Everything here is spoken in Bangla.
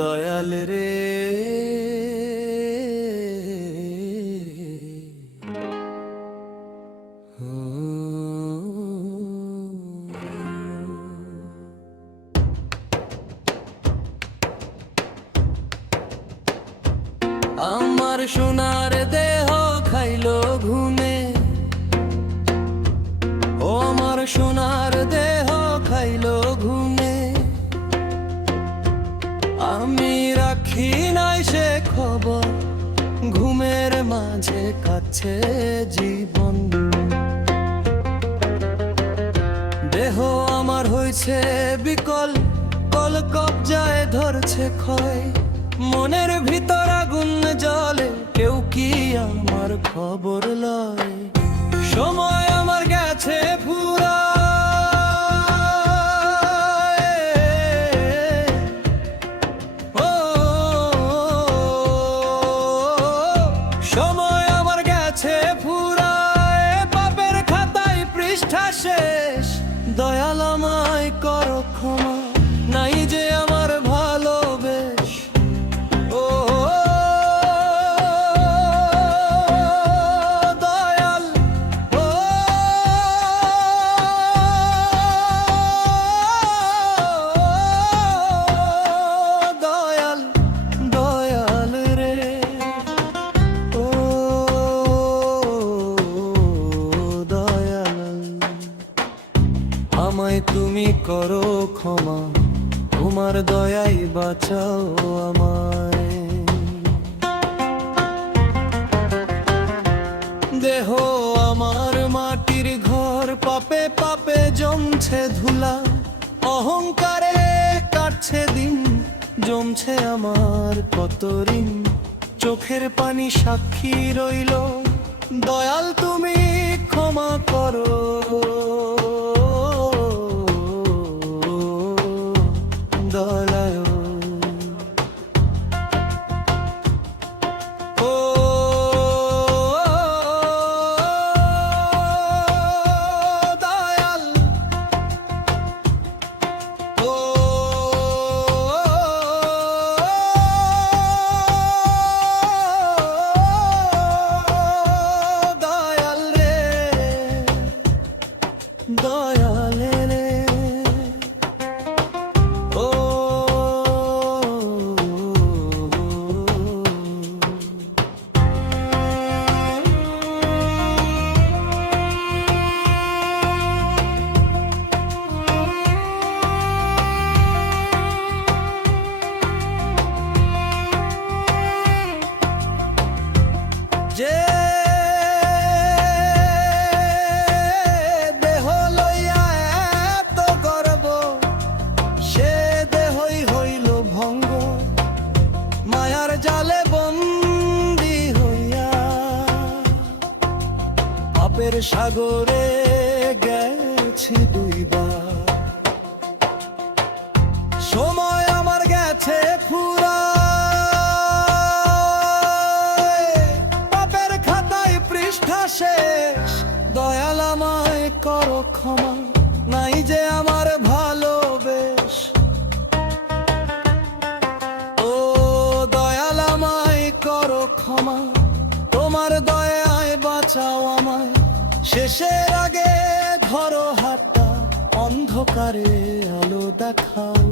দয়াল রে আমার সোনার দেহ খাইলো ঘুমে, ও আমার সোনার দেহ খাইলো ঘুমে। আমি রাখি নাই সে খবর, ঘুমের মাঝে কাছে জীবন। দেহ আমার হইছে বিকল, কল কবজায় ধরছে ক্ষয়। মনের ভিতর আগুন জ্বলে, কেউ কি আমার খবর লয়? সময় আমার গেছে ফুরায়, ও সময় আমার গেছে ফুরায়। পাপের খাতায় পৃষ্ঠা শেষ, দয়াল আমায় করো ক্ষমা, নাই যে আমার ভালোবেস। ও দয়াল, ও দয়াল, দয়াল রে, ও দয়াল। আমায় তুমি করো ক্ষমা, তোমার দয়াই বাঁচাও আমায়। দেহ আমার মাটির ঘর, পাপে পাপে জমছে ধুলা। অহংকারে কাটছে দিন, জমছে আমার কত ঋণ। চোখের পানি সাক্ষী রইল, দয়াল তুমি ক্ষমা করো। দয়াল, ও দয়াল, ও দয়াল রে, দয়াল রে, ও যে দেহ লইয়া এত গর্ব, সে দেহই হইল ভঙ্গ। মায়ার জালে বন্দি হইয়া পাপের সাগরে গেছি দুইবার। সময় আমার গেছে ফুরায়, পাপের খাতায় পৃষ্ঠা শেষ। দয়াল আমায় করো ক্ষমা, নাই যে আমার ভালোবেস। ও দয়াল আমায় করো ক্ষমা, তোমার দয়ায় বাঁচাও আমায়। শেষের আগে ধরো হাতটা, অন্ধকারে আলো দেখাও।